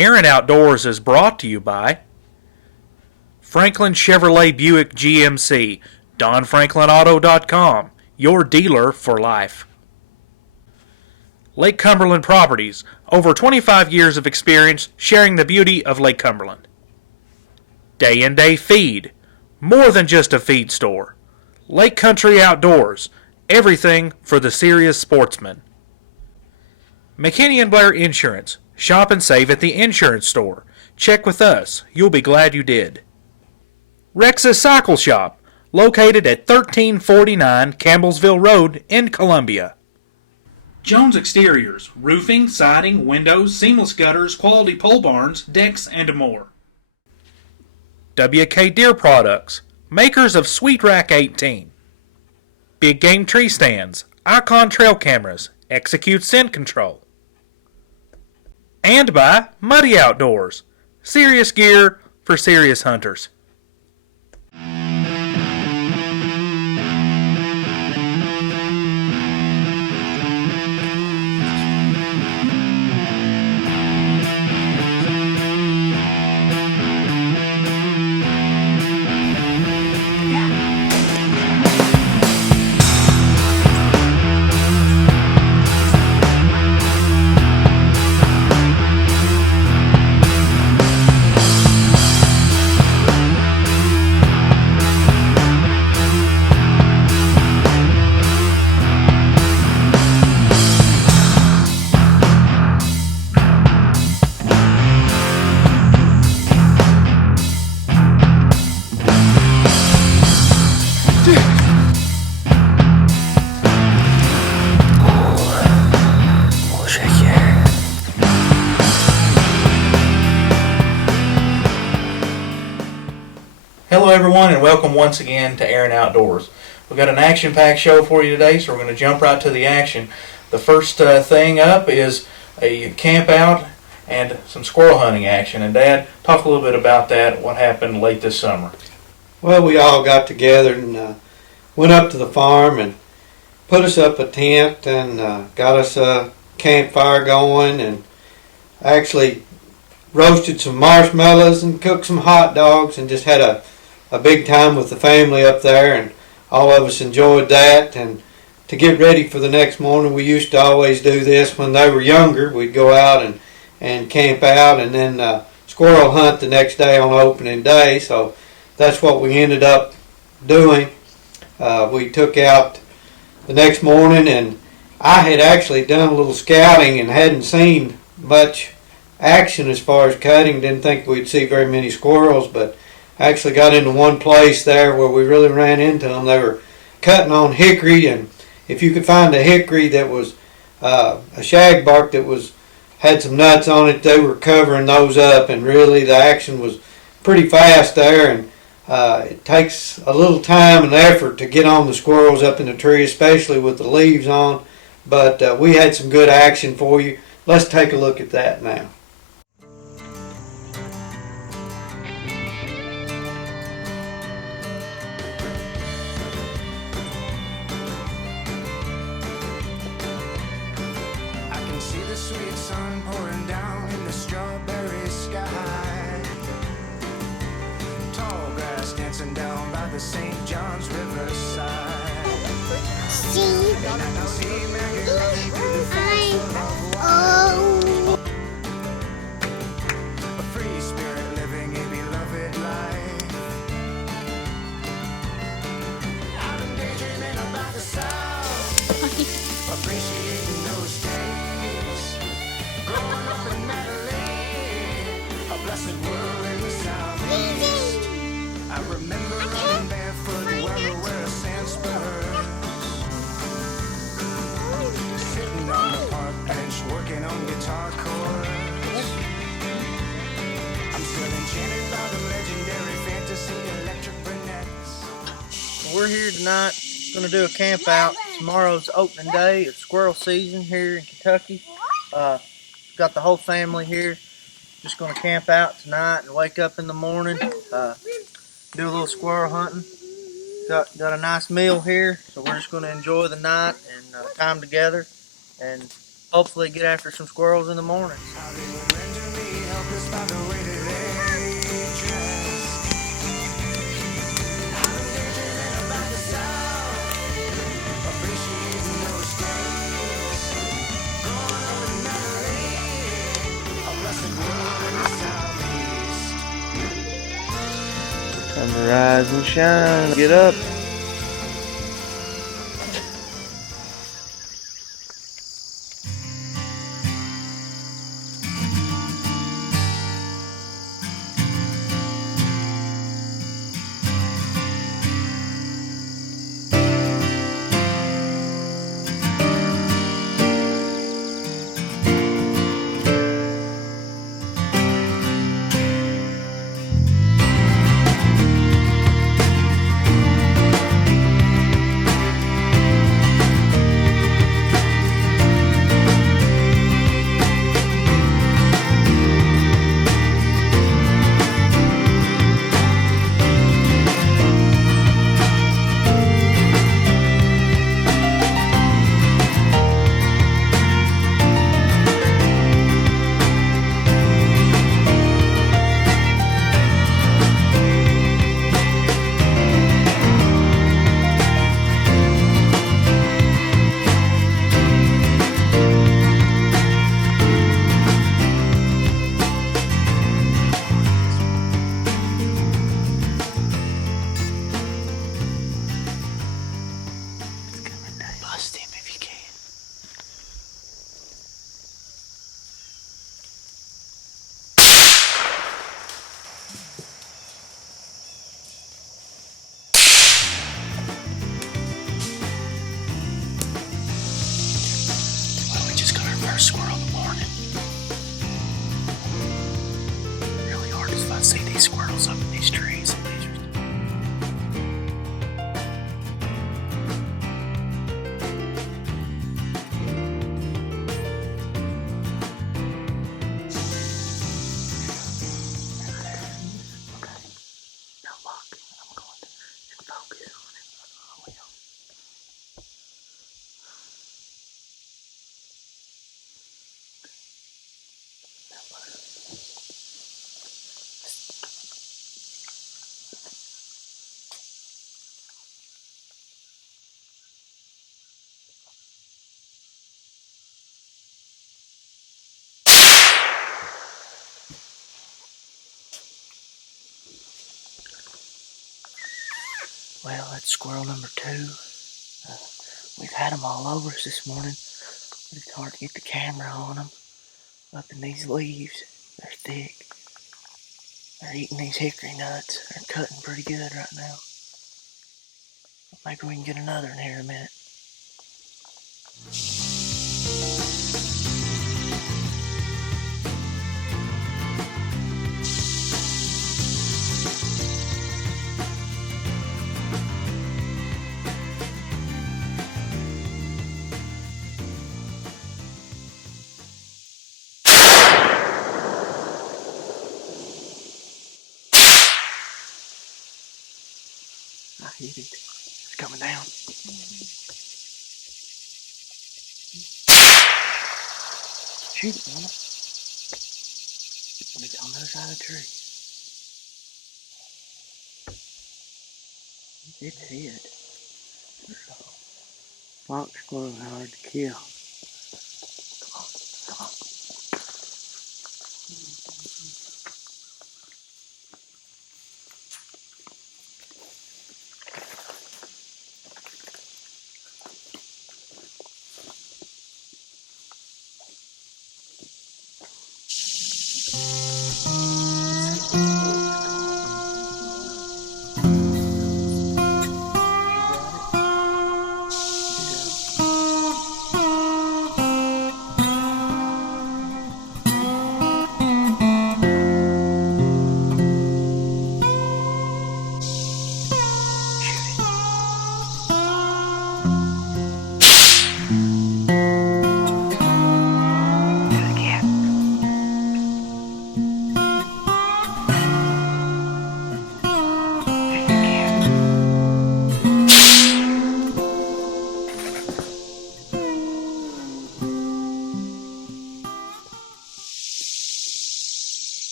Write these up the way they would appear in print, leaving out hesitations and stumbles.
Aaron Outdoors is brought to you by Franklin Chevrolet Buick GMC, DonFranklinAuto.com, your dealer for life. Lake Cumberland Properties, over 25 years of experience sharing the beauty of Lake Cumberland. Day and Day Feed, more than just a feed store. Lake Country Outdoors, everything for the serious sportsman. McKinney & Blair Insurance, shop and save at the insurance store. Check with us, you'll be glad you did. Rex's Cycle Shop, located at 1349 Campbellsville Road in Columbia. Jones Exteriors, roofing, siding, windows, seamless gutters, quality pole barns, decks, and more. WK Deer Products, makers of Sweet Rack 18. Big Game Tree Stands, Icon Trail Cameras, Execute Scent Control. And by Muddy Outdoors, serious gear for serious hunters. Hello everyone, and welcome once again to Aaron Outdoors. We've got an action-packed show for you today, so we're going to jump right to the action. The first thing up is a camp out and some squirrel hunting action. And Dad, talk a little bit about that, what happened late this summer. Well, we all got together and went up to the farm and put us up a tent and got us a campfire going, and actually roasted some marshmallows and cooked some hot dogs and just had a big time with the family up there, and all of us enjoyed that. And to get ready for the next morning, we used to always do this when they were younger. We'd go out and camp out and then squirrel hunt the next day on opening day. So that's what we ended up doing. We took out the next morning, and I had actually done a little scouting and hadn't seen much action as far as cutting. Didn't think we'd see very many squirrels, but actually got into one place there where we really ran into them. They were cutting on hickory, and if you could find a hickory that was a shagbark that had some nuts on it, they were covering those up, and really the action was pretty fast there. And it takes a little time and effort to get on the squirrels up in the tree, especially with the leaves on, but we had some good action for you. Let's take a look at that now. See the sweet sun pouring down in the strawberry sky. Tall grass dancing down by the St. John's riverside. See, And I can see Maggie running through the fields of oh, a free spirit living a beloved life. I've been daydreaming about the South, appreciating those days. Growing up in Madeline, a blessed world in the Southeast. I remember running barefoot where sand spurs. Sitting on the park bench working on guitar chords. I'm still enchanted by the legendary fantasy electric brunettes. We're here tonight, going to do a camp out. Tomorrow's opening day of squirrel season here in Kentucky. Got the whole family here. Just going to camp out tonight and wake up in the morning, do a little squirrel hunting. Got a nice meal here, so we're just going to enjoy the night and time together, and hopefully get after some squirrels in the morning. How they will render me helpless. despite the way that they dress. I've been daydreaming about the South, appreciating those days. Growing up in Adelaide, a blessed world in the Southeast. Time to rise and shine. Get up. Bust him if you can. Well, we just got our first squirrel in the morning. Really hard to see these squirrels up in these trees. Well, that's squirrel number 2. We've had them all over us this morning, but it's hard to get the camera on them. Up in these leaves, they're thick. They're eating these hickory nuts. They're cutting pretty good right now. Maybe we can get another in here in a minute. I hit it. It's coming down. Shoot it, Mama. It's on the other side of the tree. It's hit. Fox squirrel hard to kill. Come on.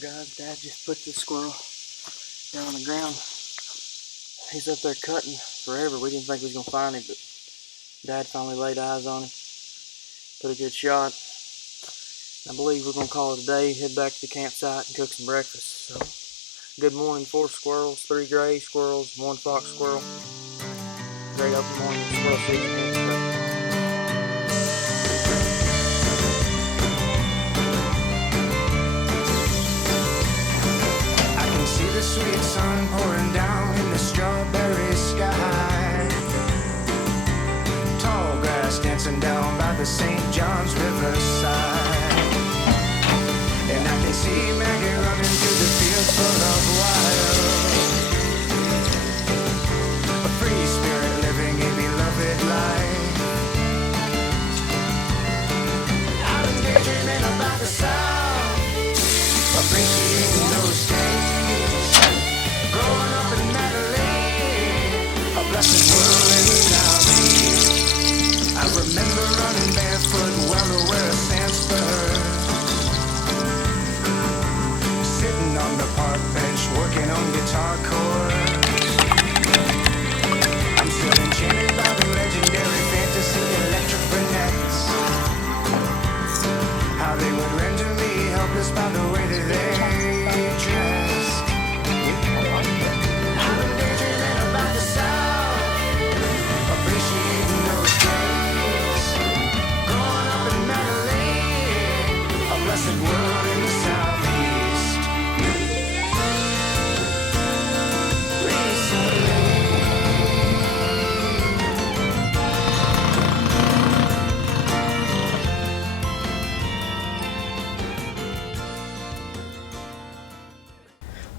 Guys, Dad just put this squirrel down on the ground. He's up there cutting forever. We didn't think we was gonna find him, but Dad finally laid eyes on him. Put a good shot. I believe we're gonna call it a day, head back to the campsite and cook some breakfast. So, good morning, 4 squirrels, 3 gray squirrels, 1 fox squirrel. Great open morning squirrel season here in Kentucky. I can see the sweet sun pouring down in the strawberry sky. Tall grass dancing down by the St. John's riverside. And I can see Maggie running through the fields full of wild. A free spirit living a beloved life. I've been daydreaming about the South, appreciating those days. Growing up in Adelaide, a blessed world in the Southeast. I remember running barefoot well aware of Sandsburg. Sitting on the park bench, working on guitar chords. I'm still enchanted by the legendary fantasy electric brunettes. How they would render me helpless by the way that they dressed. I've been daydreaming about the South, appreciating those days. Growing up in Adelaide, a blessed world in the Southeast.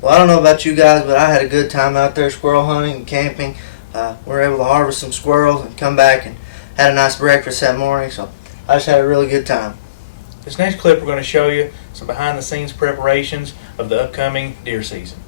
Well, I don't know about you guys, but I had a good time out there squirrel hunting and camping. We were able to harvest some squirrels and come back and had a nice breakfast that morning, so I just had a really good time. This next clip we're going to show you some behind the scenes preparations of the upcoming deer season.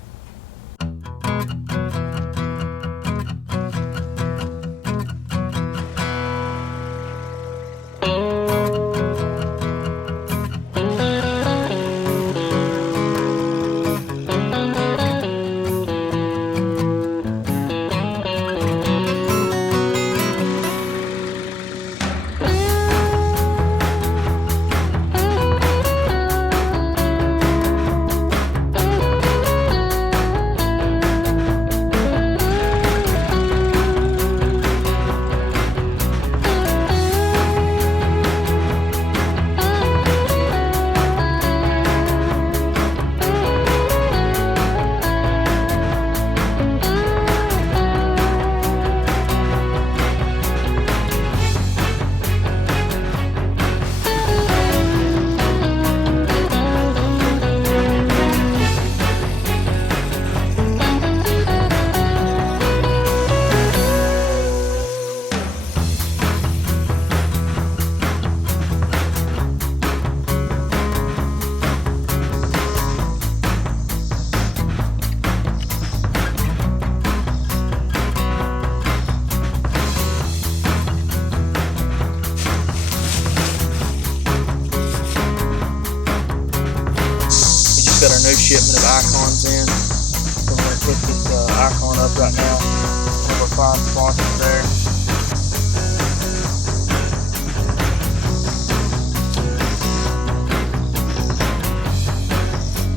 Got our new shipment of icons in. So we're going to put this icon up right now. One of our fine sponsors there.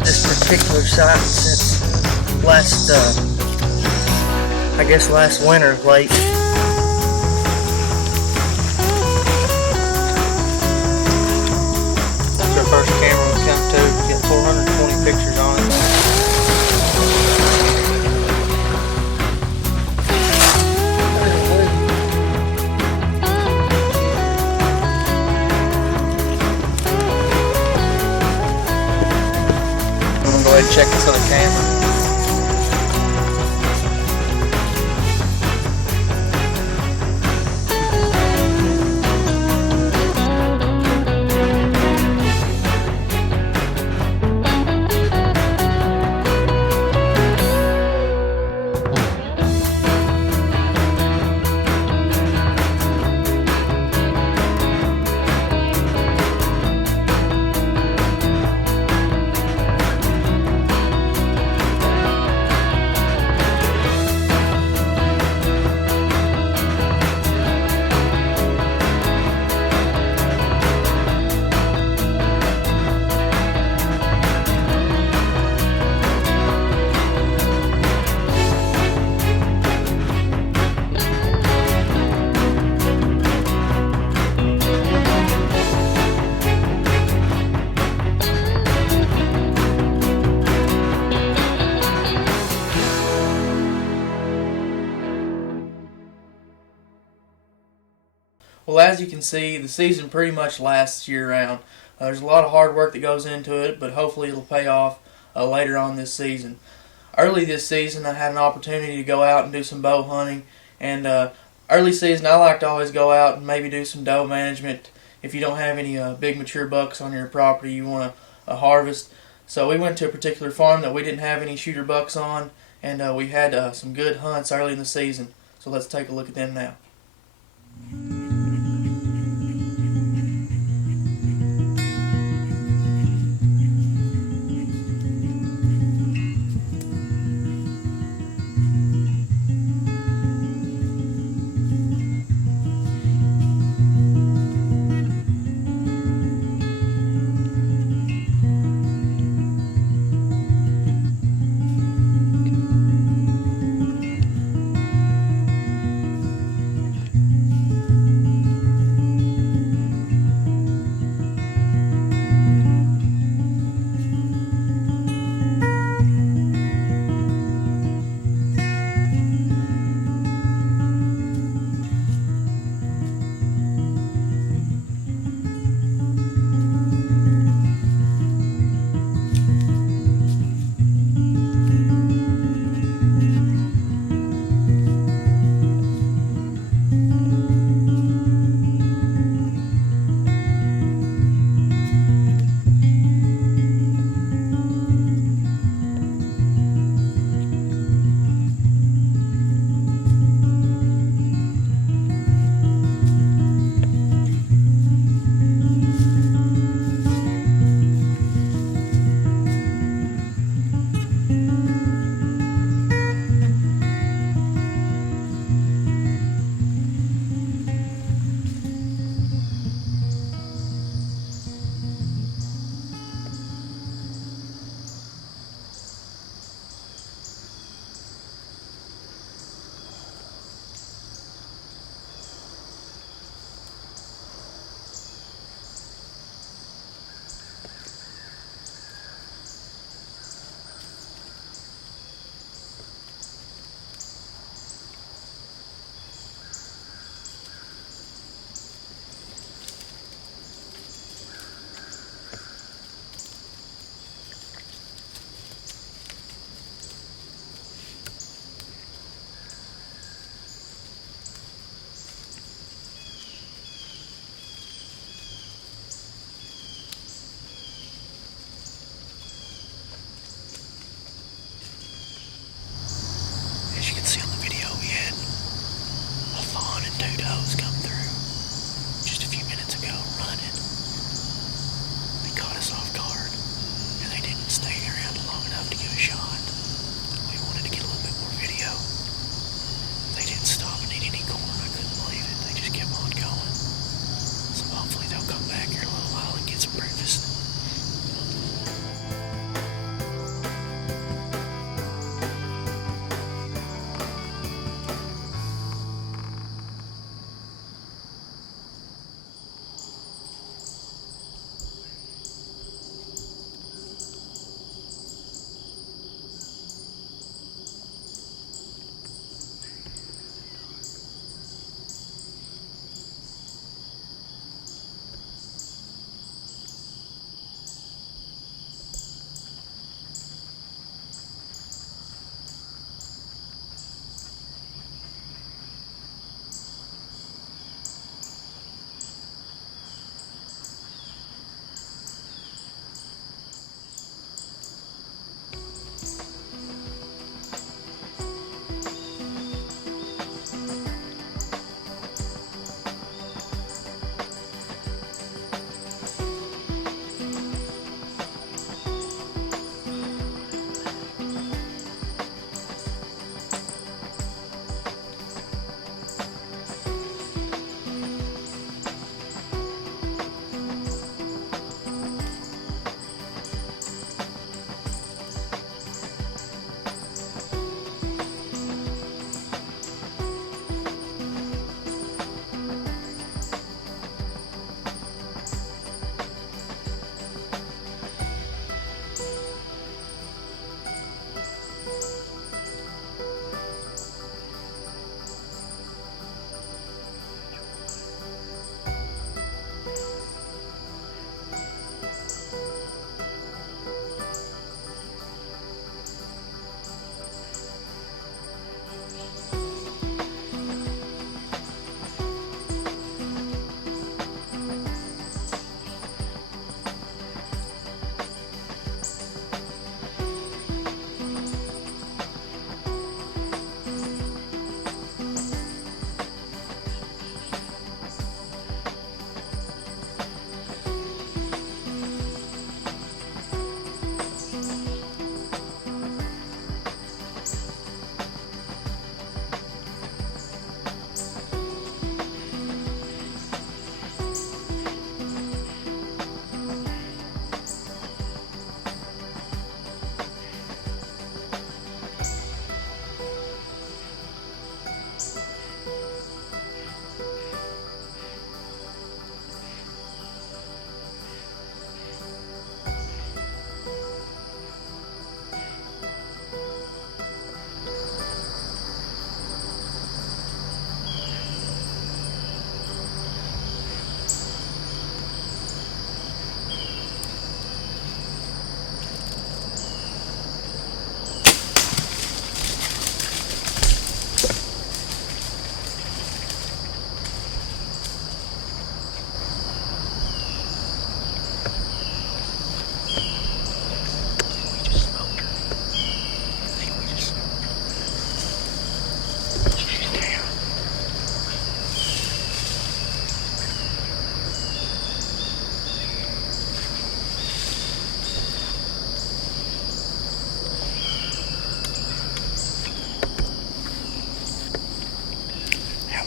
This particular site since last winter late. That's our first camera we come to. Get 420 pictures on it. I'm gonna go ahead and check this other camera. Well, as you can see, the season pretty much lasts year round. There's a lot of hard work that goes into it, but hopefully it'll pay off later on this season. Early this season, I had an opportunity to go out and do some bow hunting, and early season, I like to always go out and maybe do some doe management. If you don't have any big mature bucks on your property you want to harvest. So we went to a particular farm that we didn't have any shooter bucks on, and we had some good hunts early in the season. So let's take a look at them now.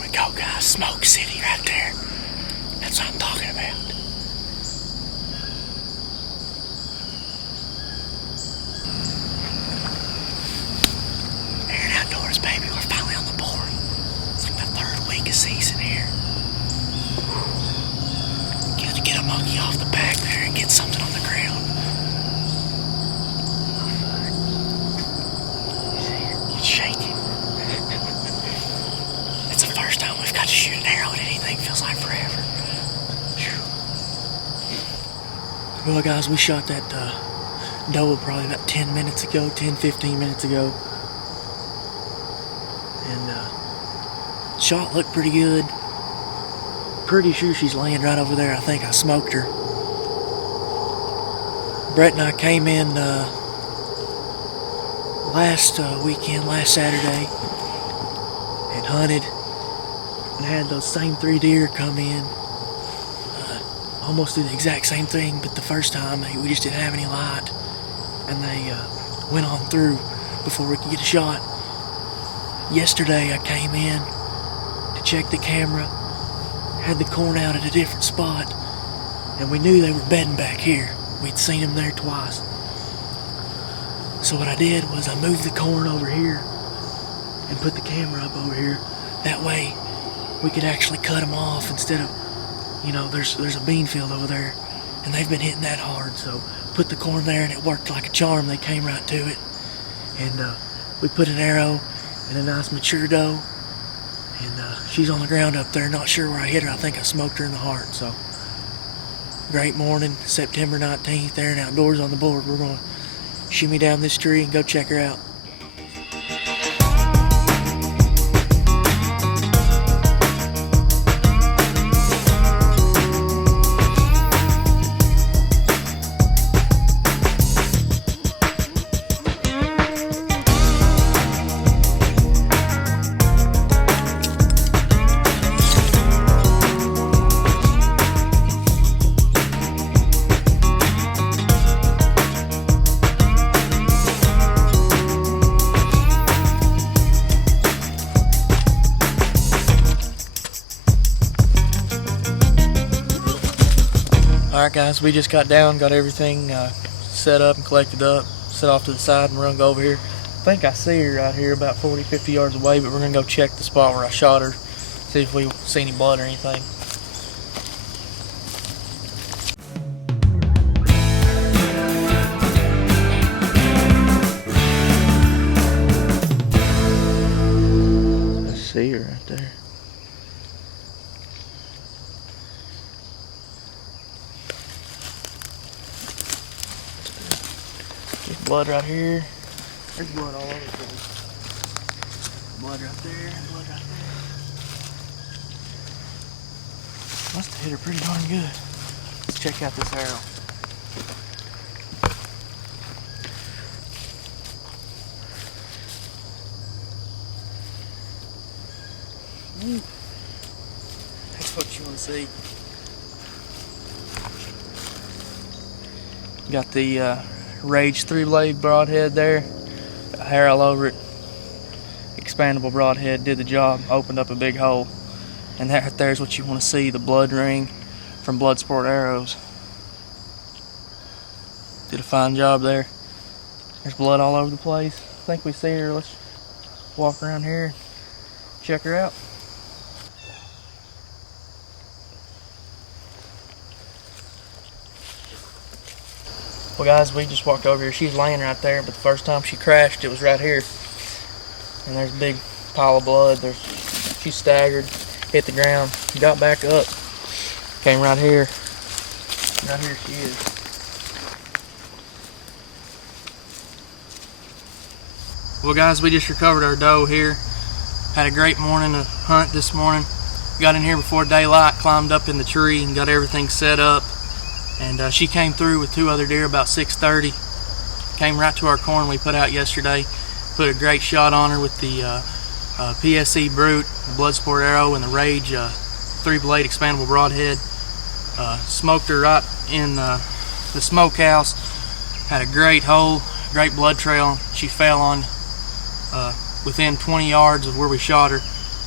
we go, guys. Smoke City right there. That's what I'm talking about. Air and outdoors, baby. We're finally on the board. It's like the third week of season here. Got to get a monkey off the back there and get something on the ground. It's shaking. It's the first time we've got to shoot an arrow at anything. Feels like forever. Well, guys, we shot that doe probably about 10 minutes ago, 10-15 minutes ago. And shot looked pretty good. Pretty sure she's laying right over there. I think I smoked her. Brett and I came in last weekend, last Saturday, and hunted and had those same 3 deer come in. Almost did the exact same thing, but the first time we just didn't have any light, and they went on through before we could get a shot. Yesterday I came in to check the camera, had the corn out at a different spot, and we knew they were bedding back here. We'd seen them there twice. So what I did was I moved the corn over here and put the camera up over here. That way we could actually cut them off instead of, you know, there's a bean field over there, and they've been hitting that hard. So put the corn there, and it worked like a charm. They came right to it, and we put an arrow and a nice mature doe, and she's on the ground up there. Not sure where I hit her. I think I smoked her in the heart. So great morning, September 19th. Air and Outdoors on the board. We're gonna shimmy down this tree and go check her out. Alright guys, we just got down, got everything set up and collected up, set off to the side, and we're going to go over here. I think I see her right here about 40-50 yards away, but we're going to go check the spot where I shot her, see if we see any blood or anything. I see her right there. There's blood right here. There's blood all over the place. Blood right there, blood right there. Must have hit her pretty darn good. Let's check out this arrow. That's what you want to see. Got the Rage 3-blade broadhead there. Got hair all over it. Expandable broadhead, did the job, opened up a big hole. And that right there is what you want to see, the blood ring from Bloodsport arrows. Did a fine job there. There's blood all over the place. I think we see her. Let's walk around here, check her out. Well guys, we just walked over here. She's laying right there, but the first time she crashed, it was right here. And there's a big pile of blood. She staggered, hit the ground, got back up, came right here. Right here she is. Well guys, we just recovered our doe here. Had a great morning to hunt this morning. Got in here before daylight, climbed up in the tree and got everything set up. And she came through with 2 other deer about 6:30. Came right to our corn we put out yesterday. Put a great shot on her with the PSE Brute, the Bloodsport arrow, and the Rage 3-blade expandable broadhead. Smoked her right in the smokehouse. Had a great hole, great blood trail. She fell on within 20 yards of where we shot her.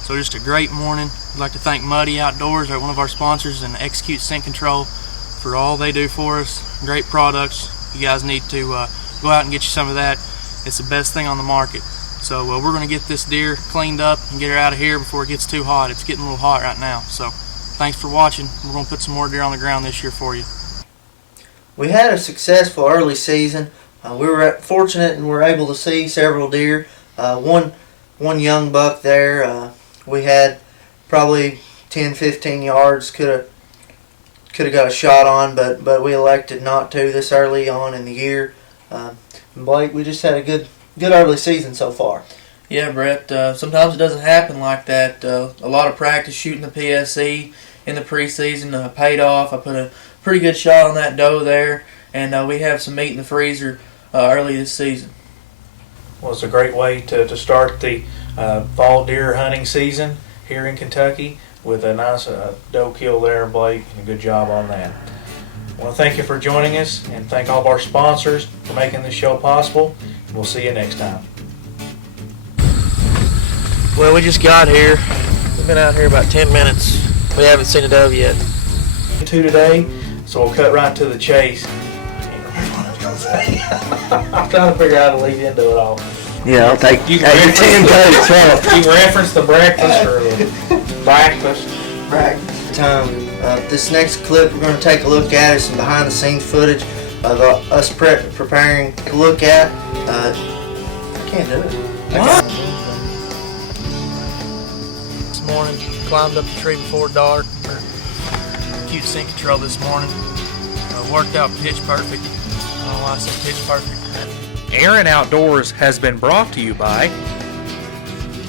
So just a great morning. I'd like to thank Muddy Outdoors, one of our sponsors, and Execute Scent Control for all they do for us. Great products. You guys need to go out and get you some of that. It's the best thing on the market. So we're going to get this deer cleaned up and get her out of here before it gets too hot. It's getting a little hot right now. So thanks for watching. We're going to put some more deer on the ground this year for you. We had a successful early season. We were fortunate and were able to see several deer. One young buck there. We had probably 10-15 yards. Could have got a shot on, but we elected not to this early on in the year. Blake, we just had a good early season so far. Yeah, Brett. Sometimes it doesn't happen like that. A lot of practice shooting the PSE in the preseason paid off. I put a pretty good shot on that doe there, and we have some meat in the freezer early this season. Well, it's a great way to start the fall deer hunting season here in Kentucky with a nice doe kill there, Blake, and a good job on that. I want to thank you for joining us and thank all of our sponsors for making this show possible. We'll see you next time. Well, we just got here. We've been out here about 10 minutes. We haven't seen a dove yet. Today, so we'll cut right to the chase. I'm trying to figure out how to lead into it all. Yeah, I'll take You can reference the breakfast or the breakfast. This next clip we're going to take a look at is some behind the scenes footage of us preparing to look at. I can't do it. What? This morning, climbed up the tree before dark for Cute Scent Control this morning. Worked out pitch perfect. I don't know why I said pitch perfect. Aaron Outdoors has been brought to you by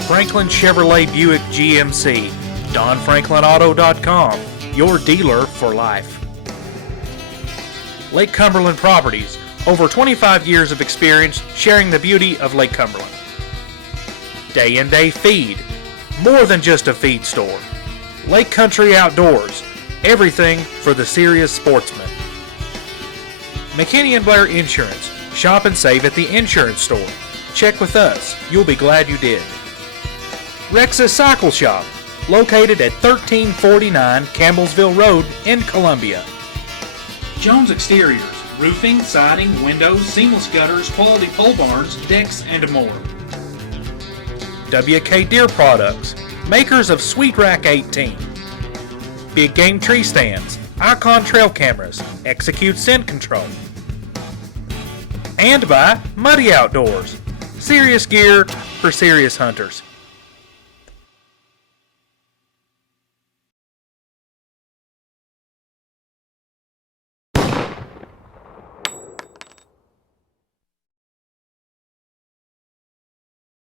Franklin Chevrolet Buick GMC, DonFranklinAuto.com, your dealer for life. Lake Cumberland Properties, over 25 years of experience sharing the beauty of Lake Cumberland. Day and Day Feed, more than just a feed store. Lake Country Outdoors, everything for the serious sportsman. McKinney & Blair Insurance, shop and save at the insurance store. Check with us, you'll be glad you did. Rex's Cycle Shop, located at 1349 Campbellsville Road in Columbia. Jones Exteriors, roofing, siding, windows, seamless gutters, quality pole barns, decks, and more. WK Deer Products, makers of Sweet Rack 18. Big Game Tree Stands, Icon Trail Cameras, Execute Scent Control. And by Muddy Outdoors, serious gear for serious hunters.